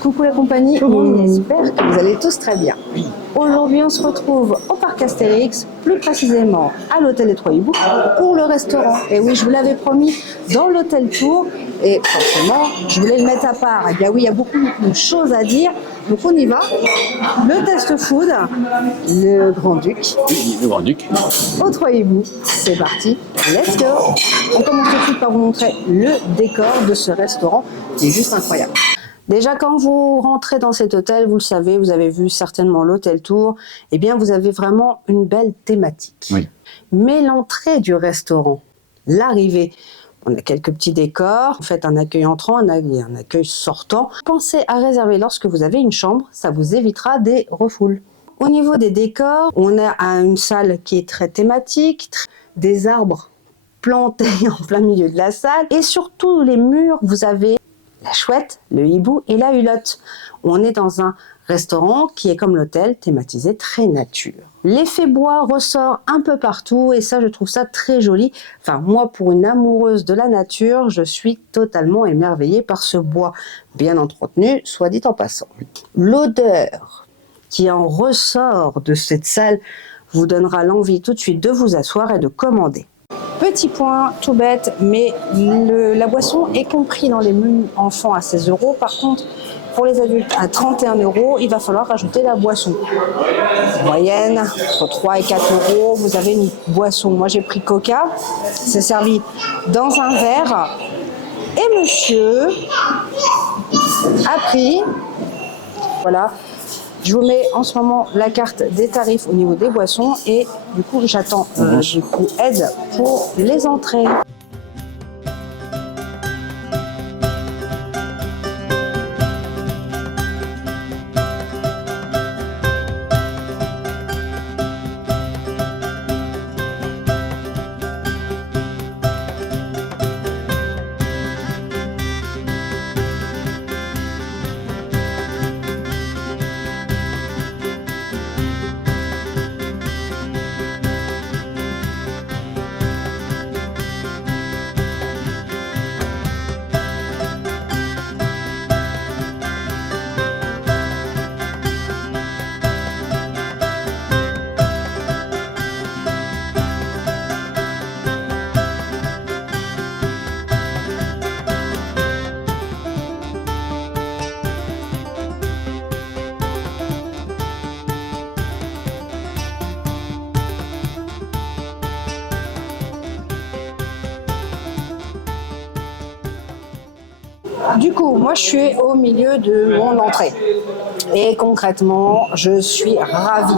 Coucou la compagnie, on espère que vous allez tous très bien. Aujourd'hui, on se retrouve au parc Astérix, plus précisément à l'hôtel des Trois Hiboux, pour le restaurant. Et oui, je vous l'avais promis, dans l'hôtel Tour, et forcément, je voulais le mettre à part. Et bien oui, il y a beaucoup de choses à dire, donc on y va. Le test food, le Grand-Duc. Oui, le Grand-Duc. Aux Trois Hiboux, c'est parti, let's go. On commence tout de suite par vous montrer le décor de ce restaurant, qui est juste incroyable. Déjà, quand vous rentrez dans cet hôtel, vous le savez, vous avez vu certainement l'hôtel Tour, eh bien, vous avez vraiment une belle thématique. Oui. Mais l'entrée du restaurant, l'arrivée, on a quelques petits décors, vous faites un accueil entrant, un accueil sortant. Pensez à réserver lorsque vous avez une chambre, ça vous évitera des refoules. Au niveau des décors, on a une salle qui est très thématique, des arbres plantés en plein milieu de la salle, et sur tous les murs, vous avez la chouette, le hibou et la hulotte. On est dans un restaurant qui est comme l'hôtel, thématisé très nature. L'effet bois ressort un peu partout et ça, je trouve ça très joli. Enfin, moi, pour une amoureuse de la nature, je suis totalement émerveillée par ce bois bien entretenu, soit dit en passant. L'odeur qui en ressort de cette salle vous donnera l'envie tout de suite de vous asseoir et de commander. Petit point tout bête, mais la boisson est compris dans les menus enfants à 16 €. Par contre, pour les adultes à 31 €, il va falloir rajouter la boisson. En moyenne, entre 3 et 4 €, vous avez une boisson. Moi, j'ai pris Coca. C'est servi dans un verre. Et monsieur a pris, voilà. Je vous mets en ce moment la carte des tarifs au niveau des boissons et du coup j'attends aide pour les entrées. Du coup, moi je suis au milieu de mon entrée et concrètement, je suis ravie.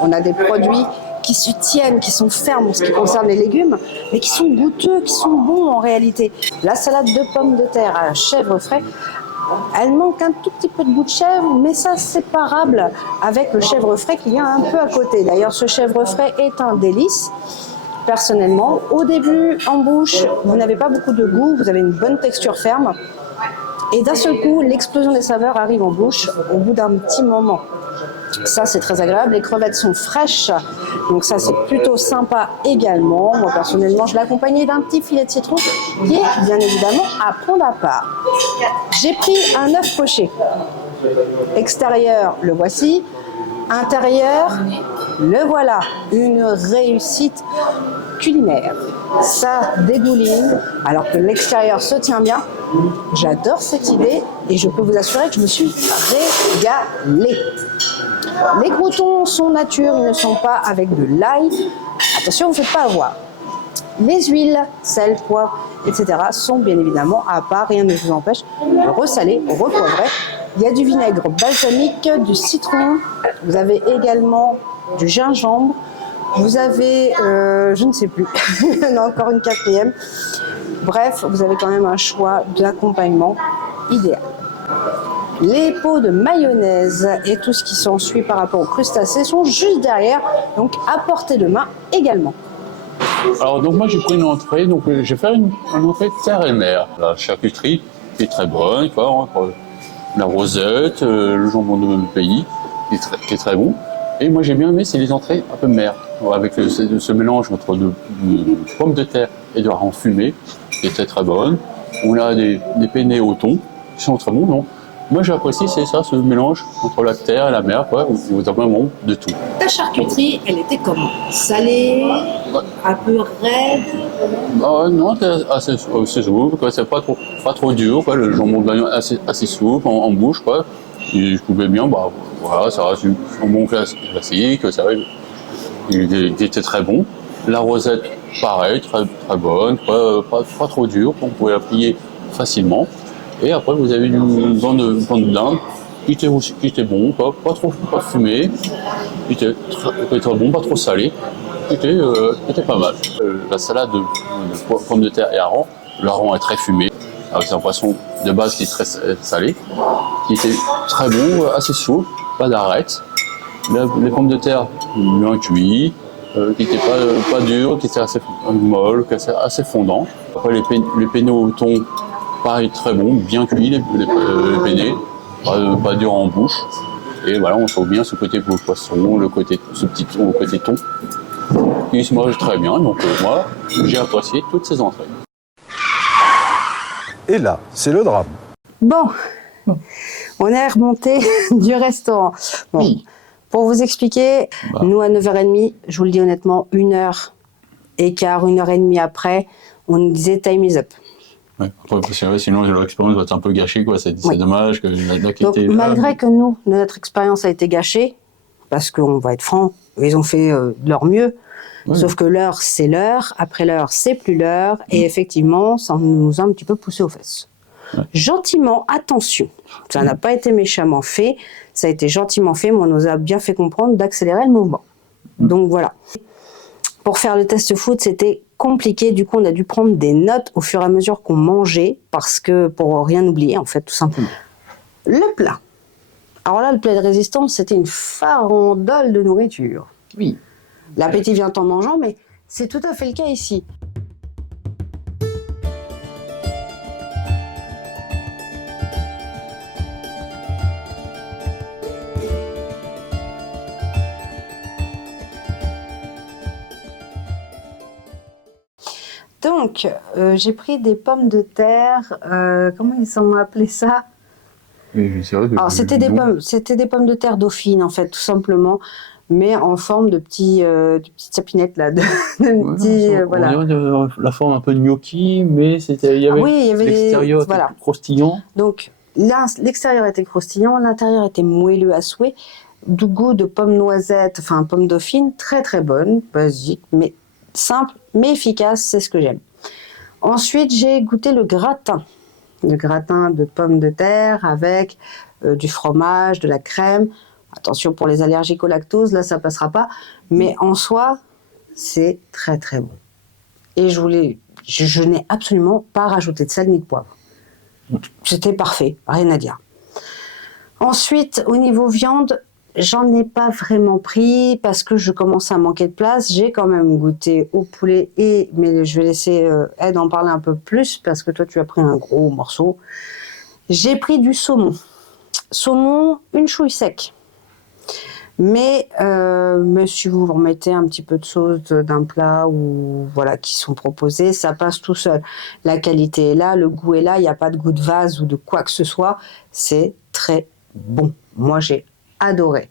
On a des produits qui se tiennent, qui sont fermes en ce qui concerne les légumes, mais qui sont goûteux, qui sont bons en réalité. La salade de pommes de terre à chèvre frais, elle manque un tout petit peu de goût de chèvre, mais ça c'est séparable avec le chèvre frais qu'il y a un peu à côté. D'ailleurs, ce chèvre frais est un délice. Personnellement, au début, en bouche, vous n'avez pas beaucoup de goût, vous avez une bonne texture ferme. Et d'un seul coup, l'explosion des saveurs arrive en bouche au bout d'un petit moment. Ça, c'est très agréable. Les crevettes sont fraîches, donc ça, c'est plutôt sympa également. Moi, personnellement, je l'ai accompagné d'un petit filet de citron qui est bien évidemment à prendre à part. J'ai pris un œuf poché. Extérieur, le voici. Intérieur, le voilà. Une réussite culinaire. Ça dégouline, alors que l'extérieur se tient bien. J'adore cette idée et je peux vous assurer que je me suis régalée. Les croûtons sont nature, ils ne sont pas avec de l'ail. Attention, vous ne faites pas avoir. Les huiles, sel, poivre, etc. sont bien évidemment à part. Rien ne vous empêche de ressaler, repoivrer. Il y a du vinaigre balsamique, du citron. Vous avez également du gingembre. Vous avez, je ne sais plus, il y en a encore une quatrième. Bref, vous avez quand même un choix d'accompagnement idéal. Les pots de mayonnaise et tout ce qui s'ensuit par rapport aux crustacés sont juste derrière, donc à portée de main également. Alors donc moi j'ai pris une entrée, donc je vais faire une entrée terre et mer. La charcuterie qui est très bonne, quoi, la rosette, le jambon de même pays qui est très bon. Et moi j'ai bien aimé, c'est les entrées un peu mer, avec ce mélange entre de pommes de terre et de hareng fumé, qui est très très bonne. On a des penne au thon, qui sont très bons, donc Moi j'apprécie, c'est ça, ce mélange entre la terre et la mer, quoi, où vous avez vraiment de tout. Ta charcuterie, elle était comment? Salée, un peu raide? Non, c'est assez souple, quoi, c'est pas trop dur, quoi, le jambon de Bagnoles assez souple en bouche, quoi. Et je pouvais bien, voilà, ça reste un jambon classique, ça, il était très bon. La rosette, pareil, très bonne, pas trop dure, on pouvait la plier facilement. Et après, vous avez une bande de dinde qui était bon, pas fumé, qui était très bon, pas trop salé, qui était pas mal. La salade de pommes de terre et hareng, le hareng est très fumé, avec un poisson de base qui est très salé, qui était très bon, assez souple, pas d'arête. Les pommes de terre bien cuites, qui n'étaient pas dures, qui étaient assez molles, qui étaient assez fondants. Après les pénaux au thon, pareil, très bon, bien cuits les penne, pas dur en bouche. Et voilà, on sent bien ce côté poisson, ce petit thon, le côté thon, qui se mange très bien. Donc moi, j'ai apprécié toutes ces entrées. Et là, c'est le drame. Bon, on est remonté du restaurant. Bon. Oui. Pour vous expliquer, nous à 9h30, je vous le dis honnêtement, 1h15, 1h30 après, on nous disait time is up. Ouais. Après, sinon l'expérience va être un peu gâchée, quoi. C'est dommage que Donc, malgré que nous, notre expérience a été gâchée, parce qu'on va être franc, ils ont fait de leur mieux, sauf que l'heure c'est l'heure, après l'heure c'est plus l'heure, et effectivement ça nous a un petit peu poussé aux fesses. Gentiment, attention, ça n'a pas été méchamment fait, ça a été gentiment fait, mais on nous a bien fait comprendre d'accélérer le mouvement. Donc voilà. Pour faire le test food, c'était compliqué, du coup on a dû prendre des notes au fur et à mesure qu'on mangeait, parce que pour rien oublier en fait, tout simplement. Le plat. Alors là, le plat de résistance, c'était une farandole de nourriture. Oui. L'appétit vient en mangeant, mais c'est tout à fait le cas ici. Donc, j'ai pris des pommes de terre, comment ils ont appelé ça? Alors, c'était des pommes de terre dauphine, en fait, tout simplement, mais en forme de petites sapinettes, là, voilà. On dirait la forme un peu de gnocchi, mais il y avait l'extérieur voilà. Croustillant. Donc, là, l'extérieur était croustillant, l'intérieur était moelleux à souhait, du goût de pommes noisettes, enfin, pommes dauphine, très très bonne, basique, mais simple, mais efficace, c'est ce que j'aime. Ensuite, j'ai goûté le gratin de pommes de terre avec du fromage, de la crème. Attention pour les allergiques au lactose, là ça passera pas. Mais en soi, c'est très très bon. Et je n'ai absolument pas rajouté de sel ni de poivre. C'était parfait, rien à dire. Ensuite, au niveau viande, j'en ai pas vraiment pris parce que je commençais à manquer de place. J'ai quand même goûté au poulet mais je vais laisser Ed en parler un peu plus parce que toi tu as pris un gros morceau. J'ai pris du saumon. Saumon, une chouille sec. Mais si vous remettez un petit peu de sauce d'un plat ou voilà qui sont proposés, ça passe tout seul. La qualité est là, le goût est là, il n'y a pas de goût de vase ou de quoi que ce soit. C'est très bon. Moi j'ai adoré.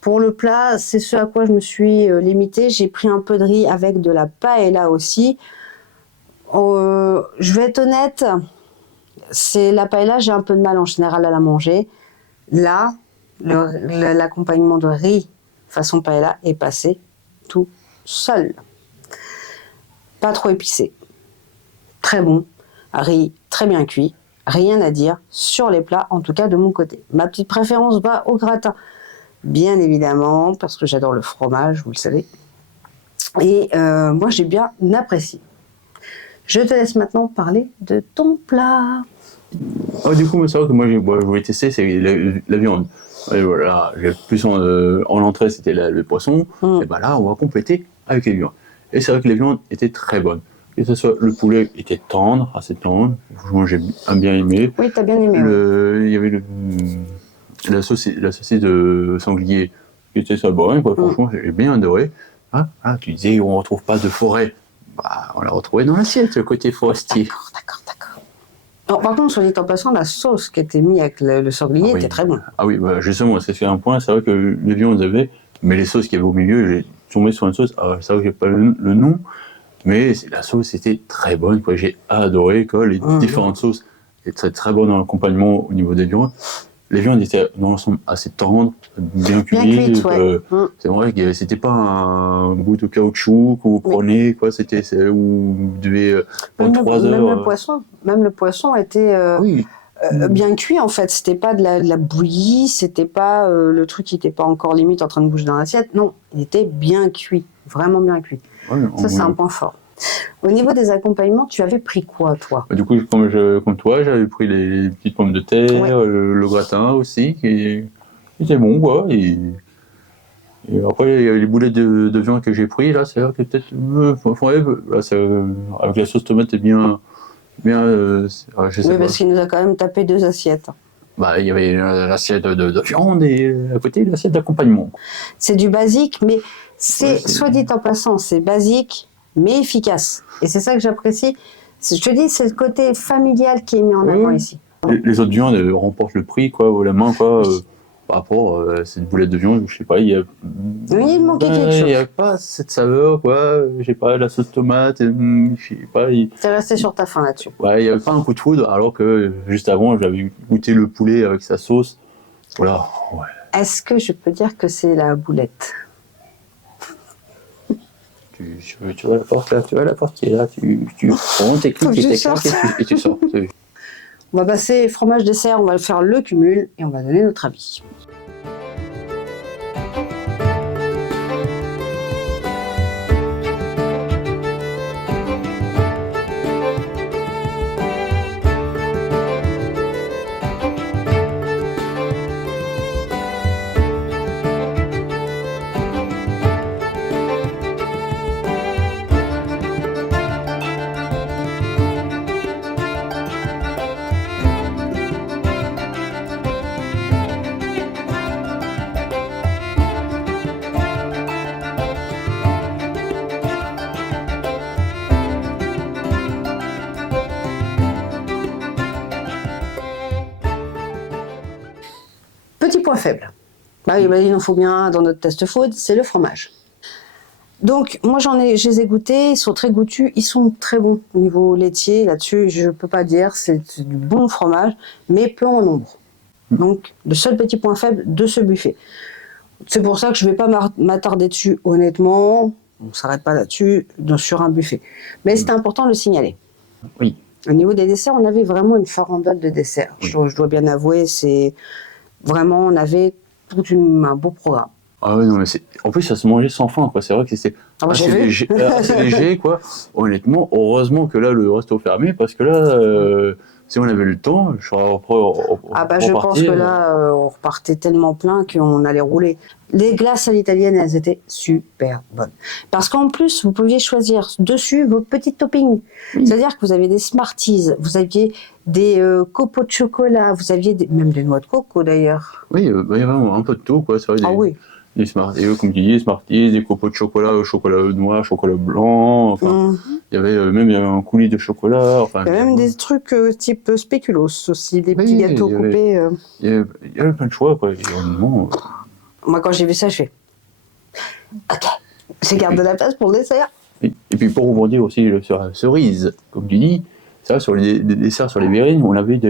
Pour le plat, c'est ce à quoi je me suis limitée. J'ai pris un peu de riz avec de la paella aussi. Je vais être honnête, la paella, j'ai un peu de mal en général à la manger. Là, l'accompagnement de riz façon paella est passé tout seul. Pas trop épicé. Très bon. Riz très bien cuit. Rien à dire sur les plats, en tout cas de mon côté. Ma petite préférence va au gratin. Bien évidemment, parce que j'adore le fromage, vous le savez. Et moi, j'ai bien apprécié. Je te laisse maintenant parler de ton plat. Du coup, c'est vrai que moi, je voulais tester, c'est la viande. Et voilà, plus en entrée, c'était le poisson. Et ben là, on va compléter avec les viandes. Et c'est vrai que les viandes étaient très bonnes. Que ce soit le poulet était tendre, assez tendre. Moi, j'ai bien aimé. Oui, t'as bien aimé. Il y avait la saucisse de sanglier qui était très bonne. Franchement, j'ai bien adoré. Tu disais, on ne retrouve pas de forêt. On l'a retrouvé dans l'assiette, le côté forestier. D'accord. Alors, par contre, soit dit en passant, la sauce qui était mise avec le sanglier était très bonne. Ah oui, bah, justement, c'est un point, c'est vrai que les viandes avaient, mais les sauces qu'il y avait au milieu, j'ai tombé sur une sauce, c'est vrai que j'ai pas le nom, mais la sauce était très bonne, quoi. J'ai adoré, quoi, les différentes sauces étaient très très bonnes dans l'accompagnement au niveau des viandes. Les viandes étaient dans l'ensemble assez tendres, bien cuites. Ouais. C'est vrai que c'était pas un bout de caoutchouc que vous prenez, quoi. Où vous devez prendre 3 heures. Même le poisson était bien cuit en fait. C'était pas de la bouillie, c'était pas le truc qui n'était pas encore limite en train de bouger dans l'assiette. Non, il était bien cuit, vraiment bien cuit. Ouais, ça c'est un point fort. Au niveau des accompagnements, tu avais pris quoi, toi? Du coup, comme toi, j'avais pris les petites pommes de terre, le gratin aussi, qui était bon, quoi. Et après, il y avait les boulettes de viande que j'ai pris, là, c'est vrai que peut-être... avec la sauce tomate, c'est bien... je sais pas. Parce qu'il nous a quand même tapé 2 assiettes. Bah, il y avait l'assiette de viande et à côté, l'assiette d'accompagnement. C'est du basique, mais soit dit en passant, c'est basique, mais efficace. Et c'est ça que j'apprécie. Je te dis, c'est le côté familial qui est mis en avant ici. Les autres viandes remportent le prix, quoi, haut la main, quoi, par rapport à cette boulette de viande, je sais pas, il manquait quelque chose. Il n'y a pas cette saveur, quoi, j'ai pas la sauce tomate, je sais pas. T'es resté sur ta faim là-dessus. Ouais, il n'y avait pas un coup de foudre, alors que juste avant, j'avais goûté le poulet avec sa sauce. Voilà. Ouais. Est-ce que je peux dire que c'est la boulette? Tu vois la porte là, qui est là, tu prends tes clics et tu sors. On va passer fromage dessert, on va faire le cumul et on va donner notre avis. Petit point faible. Il en faut bien un dans notre test food, c'est le fromage. Donc, moi, je les ai goûtés, ils sont très goûtus, ils sont très bons au niveau laitier. Là-dessus, je ne peux pas dire, c'est du bon fromage, mais peu en nombre. Donc, le seul petit point faible de ce buffet. C'est pour ça que je ne vais pas m'attarder dessus, honnêtement. On ne s'arrête pas là-dessus, sur un buffet. Mais c'était important de le signaler. Oui. Au niveau des desserts, on avait vraiment une farandole de desserts. Oui. Je dois bien avouer, c'est... Vraiment, on avait un beau programme. Ah oui, non, mais en plus, ça se mangeait sans faim, quoi. C'est vrai que c'était assez léger, quoi. Honnêtement, heureusement que là, le resto fermé, parce que là, si on avait le temps, je serais je pense que là, on repartait tellement plein qu'on allait rouler. Les glaces à l'italienne, elles étaient super bonnes. Parce qu'en plus, vous pouviez choisir dessus vos petits toppings. C'est-à-dire que vous avez des Smarties, vous aviez des copeaux de chocolat, vous aviez même des noix de coco d'ailleurs. Oui, il y avait un peu de tout, quoi. C'est vrai, oui. Des Smarties, comme tu dis, Smarties, des copeaux de chocolat, chocolat noir, chocolat blanc, enfin, il y avait un coulis de chocolat. Enfin, il y avait même des trucs type spéculoos aussi, des petits gâteaux coupés. Il y avait plein de choix, quoi. Moi, quand j'ai vu ça, je fais OK, je garde de la place pour le dessert. Et puis pour rebondir aussi sur la cerise, comme tu dis, c'est vrai, sur les desserts, sur les verrines, on avait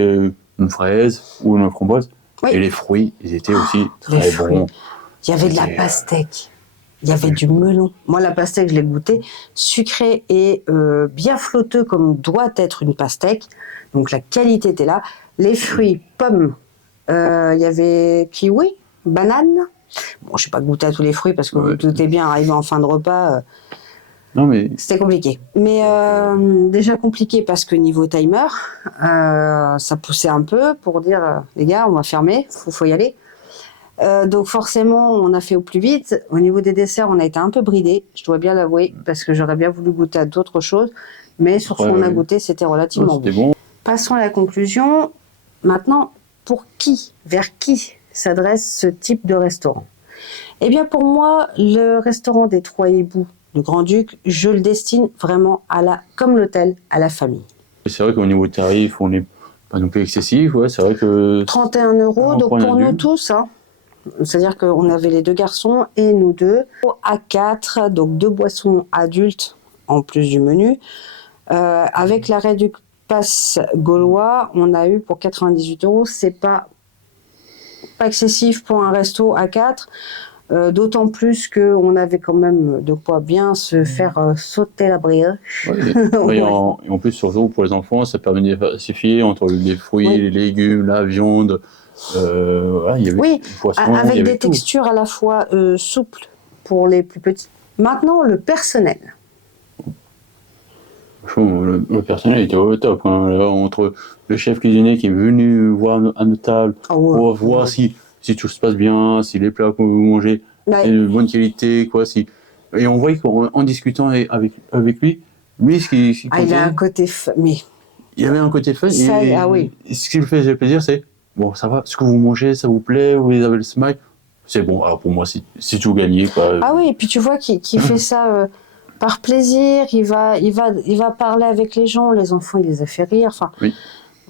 une fraise ou une framboise, et les fruits, ils étaient aussi très bons. Il y avait de la pastèque, il y avait du melon. Moi, la pastèque, je l'ai goûtée, sucrée et bien flotteux comme doit être une pastèque. Donc la qualité était là. Les fruits, pommes, il y avait kiwi, banane. Bon, je n'ai pas goûté à tous les fruits parce que vous doutez bien, arrivé en fin de repas, c'était compliqué. Mais déjà compliqué parce que niveau timer, ça poussait un peu pour dire les gars, on va fermer, faut y aller. Donc forcément, on a fait au plus vite. Au niveau des desserts, on a été un peu bridé, je dois bien l'avouer, parce que j'aurais bien voulu goûter à d'autres choses. Mais sur ce qu'on a goûté, c'était relativement bon. Passons à la conclusion. Maintenant, vers qui s'adresse ce type de restaurant? Eh bien, pour moi, le restaurant des Trois Hiboux, le Grand-Duc, je le destine vraiment comme l'hôtel, à la famille. C'est vrai qu'au niveau tarif, on est pas non plus excessif, ouais, c'est vrai que... 31 €, On donc prend un pour nous adulte. tous, hein, c'est-à-dire qu'on avait les 2 garçons et nous 2, à 4, donc 2 boissons adultes en plus du menu. Avec l'arrêt du pass gaulois, on a eu pour 98 €, c'est pas excessif pour un resto à 4, d'autant plus qu'on avait quand même de quoi bien se faire sauter la brioche. Ouais, ouais, et en plus, surtout pour les enfants, ça permet de diversifier entre les fruits, Oui. les légumes, la viande. Voilà, il y avait Oui, du poisson, il y avec avait des tout. textures à la fois souples pour les plus petits. Maintenant, le personnel. Franchement, le personnel était au top, hein. Là, entre le chef cuisinier qui est venu voir à notre table Oh, ouais. pour voir si tout se passe bien, si les plats que vous mangez Ouais. sont de bonne qualité, quoi. Et on voyait qu'en discutant avec lui, ce qui Il comptait, a un côté... Mais il y avait un côté fun. ça, Et oui. ce qui me faisait plaisir, c'est bon, ça va, ce que vous mangez, ça vous plaît, vous avez le smile, c'est bon. Alors pour moi, c'est tout gagné, quoi. Ah oui, et puis tu vois qu'il fait ça par plaisir, il va parler avec les gens, les enfants, il les a fait rire. Enfin, Oui.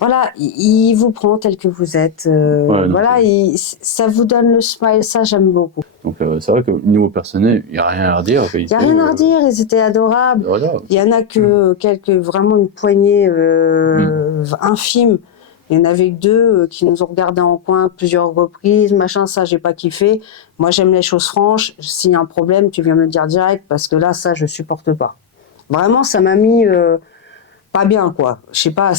voilà, il vous prend tel que vous êtes. Ouais, voilà, ça vous donne le smile, ça j'aime beaucoup. Donc c'est vrai que niveau personnel, il n'y a rien à redire. Il n'y a rien à redire, ils étaient adorables. Voilà. Il y en a que vraiment une poignée infime. Il y en avait que 2 qui nous ont regardés en coin plusieurs reprises, machin, ça j'ai pas kiffé. Moi j'aime les choses franches, s'il y a un problème tu viens me le dire direct parce que là ça je supporte pas. Vraiment ça m'a mis pas bien quoi. Je sais pas,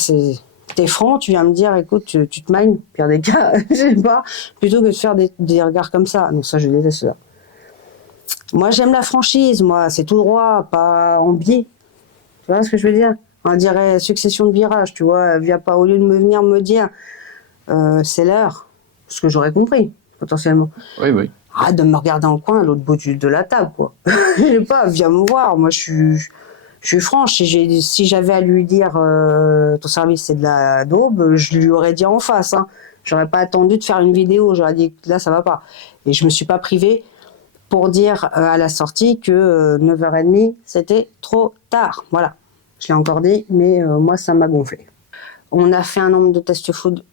t'es franc, tu viens me dire écoute tu te magnes, pire des cas, je sais pas, plutôt que de faire des regards comme ça. Non ça je déteste ça. Moi j'aime la franchise, moi c'est tout droit, pas en biais. Tu vois ce que je veux dire? On dirait succession de virages, tu vois. Viens pas, au lieu de venir me dire c'est l'heure, ce que j'aurais compris, potentiellement. Oui, oui. Arrête de me regarder en coin à l'autre bout de la table, quoi. Je sais pas, viens me voir. Moi, je suis franche. Si j'avais à lui dire ton service c'est de la daube, je lui aurais dit en face. Hein. J'aurais pas attendu de faire une vidéo. J'aurais dit là, ça va pas. Et je me suis pas privée pour dire à la sortie que 9h30, c'était trop tard. Voilà. Je l'ai encore dit, mais moi, ça m'a gonflé. On a fait un nombre de test food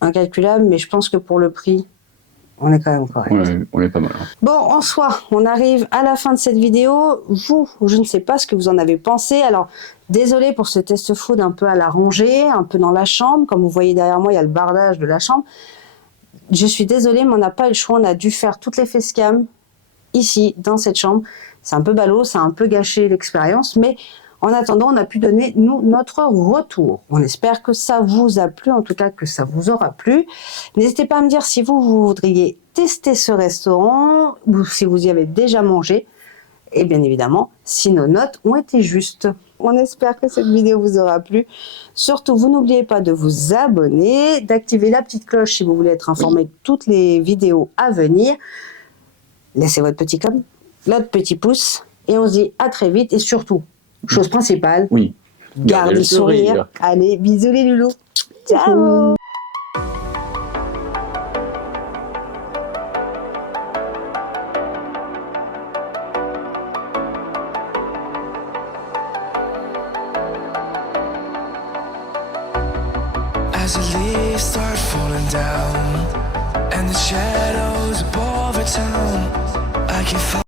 incalculable, mais je pense que pour le prix, on est quand même correct. On est pas mal. Hein. Bon, en soi, on arrive à la fin de cette vidéo. Vous, je ne sais pas ce que vous en avez pensé. Alors, désolé pour ce test food un peu à la rangée, un peu dans la chambre. Comme vous voyez derrière moi, il y a le bardage de la chambre. Je suis désolée, mais on n'a pas eu le choix. On a dû faire toutes les facecam ici, dans cette chambre. C'est un peu ballot, ça a un peu gâché l'expérience, mais en attendant, on a pu donner, nous, notre retour. On espère que ça vous a plu, en tout cas que ça vous aura plu. N'hésitez pas à me dire si vous voudriez tester ce restaurant, ou si vous y avez déjà mangé, et bien évidemment, si nos notes ont été justes. On espère que cette vidéo vous aura plu. Surtout, vous n'oubliez pas de vous abonner, d'activer la petite cloche si vous voulez être informé de toutes les vidéos à venir. Laissez votre petit com, votre petit pouce, et on se dit à très vite, et surtout, chose principale, oui. Gardez le sourire. Allez, bisous les loulous. Ciao. As the leaves start falling down and the shadows above the town, I can